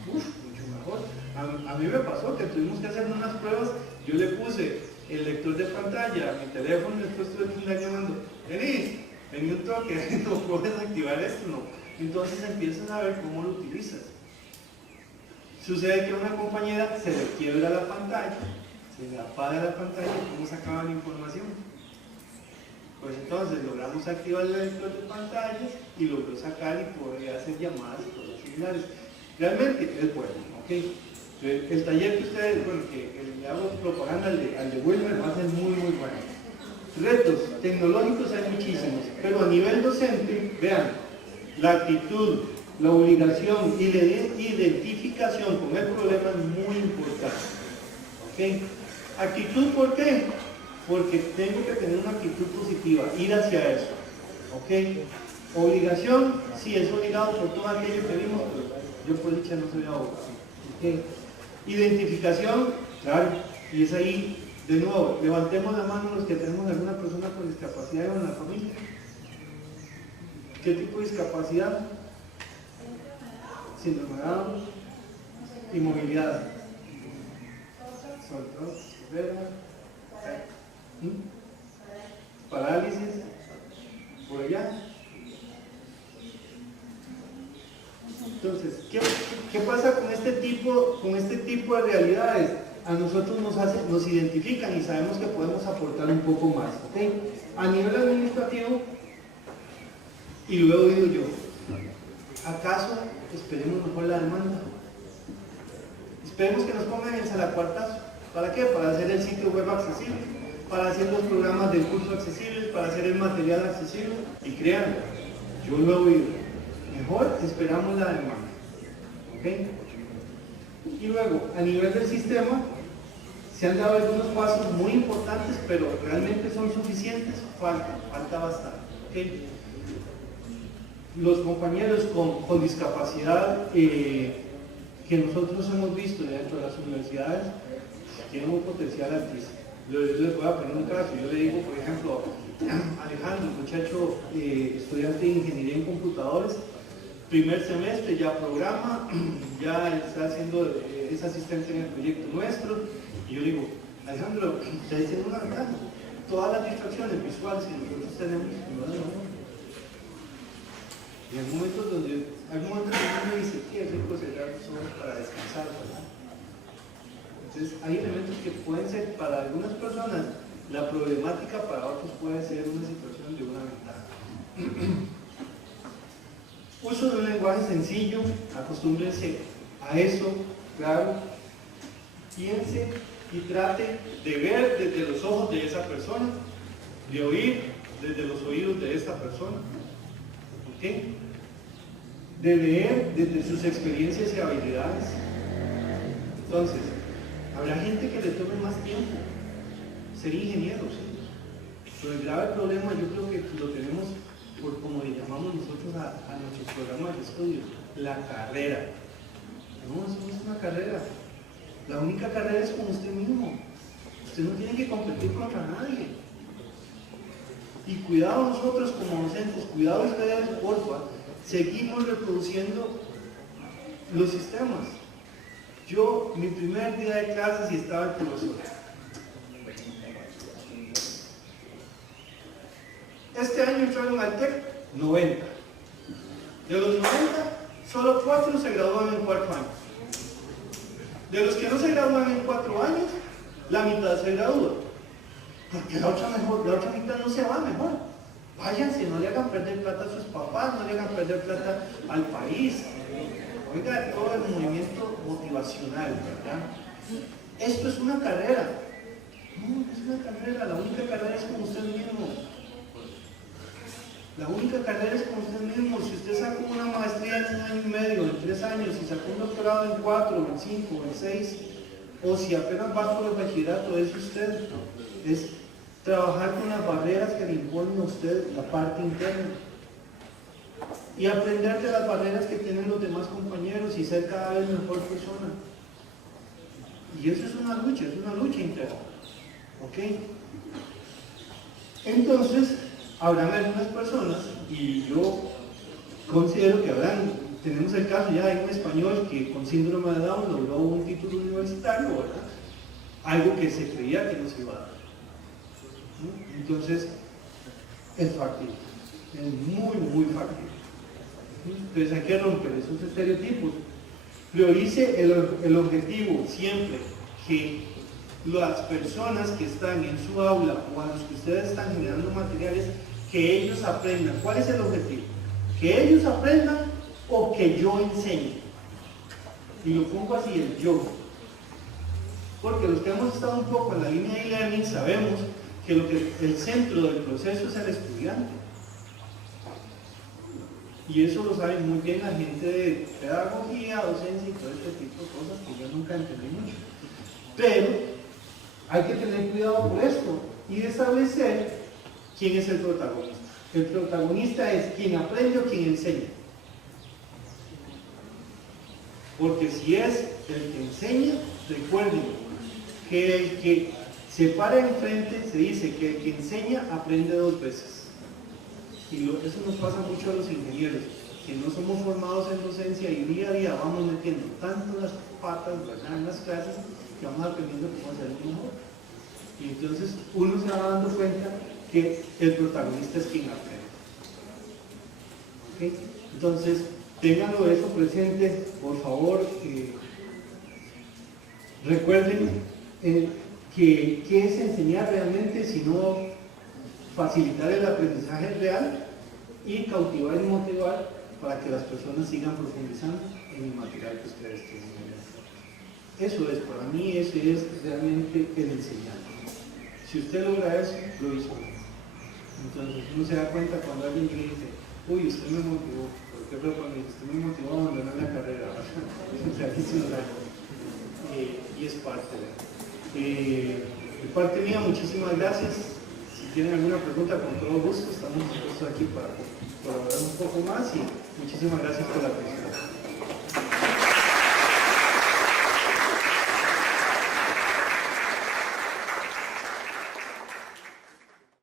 Mucho mejor. A mí me pasó que tuvimos que hacer unas pruebas. Yo le puse el lector de pantalla a mi teléfono y después tuve que ir llamando, vení un toque, no puedes activar esto, no. Entonces empiezas a ver cómo lo utilizas. Sucede que a una compañera se le quiebra la pantalla, se le apaga la pantalla y cómo sacaba la información. Pues entonces logramos activar el lector de pantallas y logró sacar y poder hacer llamadas y cosas similares. Realmente es bueno, ¿ok? El taller que ustedes, bueno, que le hago propaganda al de Wilmer, va a ser muy bueno. Retos tecnológicos hay muchísimos, pero a nivel docente, vean, la actitud, la obligación y la identificación con el problema es muy importante. ¿Okay? Actitud, ¿por qué? Porque tengo que tener una actitud positiva, ir hacia eso. ¿Okay? Obligación, sí, es obligado por todo aquello que vimos, pero yo por dicha no soy abogado. ¿Okay? Identificación, claro, y es ahí, de nuevo, levantemos la mano los que tenemos alguna persona con discapacidad en la familia. ¿Qué tipo de discapacidad? Síndrome de Down, inmovilidad, parálisis, por allá. Entonces, ¿qué pasa con este tipo de realidades? A nosotros nos identifican y sabemos que podemos aportar un poco más. ¿Okay? A nivel administrativo, y luego digo yo, ¿acaso esperemos mejor la demanda? Esperemos que nos pongan en salacuartazo. ¿Para qué? Para hacer el sitio web accesible, para hacer los programas del curso accesibles, para hacer el material accesible. Y créanme, yo lo he oído. Mejor esperamos la demanda. ¿Okay? Y luego, a nivel del sistema, se han dado algunos pasos muy importantes, pero ¿realmente son suficientes? Falta bastante. ¿Okay? Los compañeros con discapacidad que nosotros hemos visto dentro de las universidades tienen un potencial altísimo. Les voy a poner un caso. Yo le digo, por ejemplo, Alejandro, muchacho estudiante de ingeniería en computadores, primer semestre ya programa, ya está haciendo, es asistente en el proyecto nuestro, y yo digo, Alejandro, ustedes tienen una ventaja, todas las distracciones visuales que nosotros tenemos, y hay momentos donde uno dice, qué rico será solo para descansar, ¿verdad? Entonces hay elementos que pueden ser para algunas personas la problemática, para otros puede ser una situación de una ventaja. Uso de un lenguaje sencillo, acostúmbrense a eso, claro. Piense y trate de ver desde los ojos de esa persona, de oír desde los oídos de esta persona, ¿okay? De leer desde sus experiencias y habilidades. Entonces, habrá gente que le tome más tiempo ser ingeniero, ¿sí? Pero el grave problema yo creo que lo tenemos por como le llamamos nosotros a nuestros programas de estudio, la carrera. No, eso no es una carrera. La única carrera es con usted mismo. Usted no tiene que competir contra nadie. Y cuidado nosotros como docentes, cuidado ustedes, porfa, seguimos reproduciendo los sistemas. Yo, mi primer día de clases y estaba el profesor. Este año entraron al TEC 90. De los 90, solo 4 se gradúan en 4 años. De los que no se gradúan en 4 años, la mitad se gradúa. Porque la otra mitad no se va mejor. Váyanse, no le hagan perder plata a sus papás, no le hagan perder plata al país. Oiga, todo el movimiento motivacional, ¿verdad? Esto es una carrera. No, es una carrera, la única carrera es con usted mismo. La única carrera es con usted mismo. Si usted saca una maestría en 1 año y medio, en 3 años, si sacó un doctorado en 4, en 5, en 6, o si apenas va por el bachillerato, es usted. Es trabajar con las barreras que le imponen a usted, la parte interna. Y aprender de las barreras que tienen los demás compañeros y ser cada vez mejor persona. Y eso es una lucha interna. ¿Ok? Entonces, habrán algunas personas, y yo considero que tenemos el caso ya de un español que con síndrome de Down logró un título universitario, ¿verdad? Algo que se creía que no se iba a dar. ¿No? Entonces, es factible, es muy factible. Entonces hay que romper esos estereotipos. Priorice el objetivo siempre, que las personas que están en su aula o a los que ustedes están generando materiales, que ellos aprendan. ¿Cuál es el objetivo? Que ellos aprendan o que yo enseñe. Y lo pongo así, el yo. porque los que hemos estado un poco en la línea de e-learning sabemos que el centro del proceso es el estudiante. Y eso lo sabe muy bien la gente de pedagogía, docencia y todo este tipo de cosas que yo nunca entendí mucho. Pero hay que tener cuidado por esto y establecer quién es el protagonista. El protagonista es quien aprende o quien enseña. Porque si es el que enseña, recuerden que el que se para enfrente se dice que el que enseña aprende 2 veces. Y eso nos pasa mucho a los ingenieros, que no somos formados en docencia y día a día vamos metiendo tanto las patas, ¿verdad?, en las clases, que vamos aprendiendo cómo hacerlo mejor. Y entonces uno se va dando cuenta que el protagonista es quien aprende. ¿Okay? Entonces, ténganlo eso presente, por favor. Recuerden que qué es enseñar realmente, sino facilitar el aprendizaje real y cautivar y motivar para que las personas sigan profundizando en el material que ustedes tienen. Eso es, para mí, ese es realmente el enseñar. Si usted logra eso, lo hizo. Entonces uno se da cuenta cuando alguien dice, uy, usted me motivó, porque usted me motivó a abandonar la carrera. O sea, aquí se lo da. Y es parte de parte mía, muchísimas gracias. Si tienen alguna pregunta, con todo gusto, estamos dispuestos aquí para colaborar un poco más y muchísimas gracias por la atención.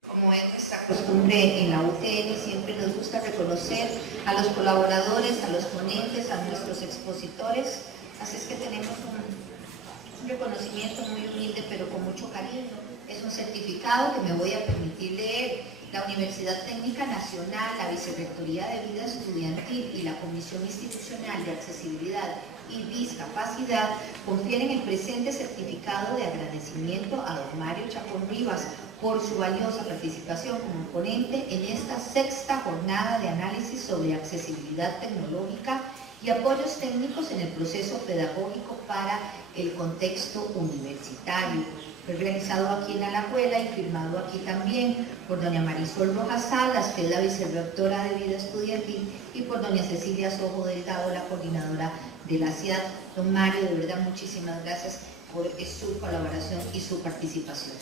Como es nuestra costumbre en la UTN, siempre nos gusta reconocer a los colaboradores, a los ponentes, a nuestros expositores, así es que tenemos un reconocimiento muy humilde pero con mucho cariño. Es un certificado que me voy a permitir leer. La Universidad Técnica Nacional, la Vicerrectoría de Vida Estudiantil y la Comisión Institucional de Accesibilidad y Discapacidad confieren el presente certificado de agradecimiento a don Mario Chacón Rivas por su valiosa participación como ponente en esta 6ª jornada de análisis sobre accesibilidad tecnológica y apoyos técnicos en el proceso pedagógico para el contexto universitario. Fue realizado aquí en Alajuela y firmado aquí también por doña Marisol Rojas Salas, que es la vicerrectora de Vida Estudiantil, y por doña Cecilia Sojo Delgado, la coordinadora de la CIAD. Don Mario, de verdad, muchísimas gracias por su colaboración y su participación.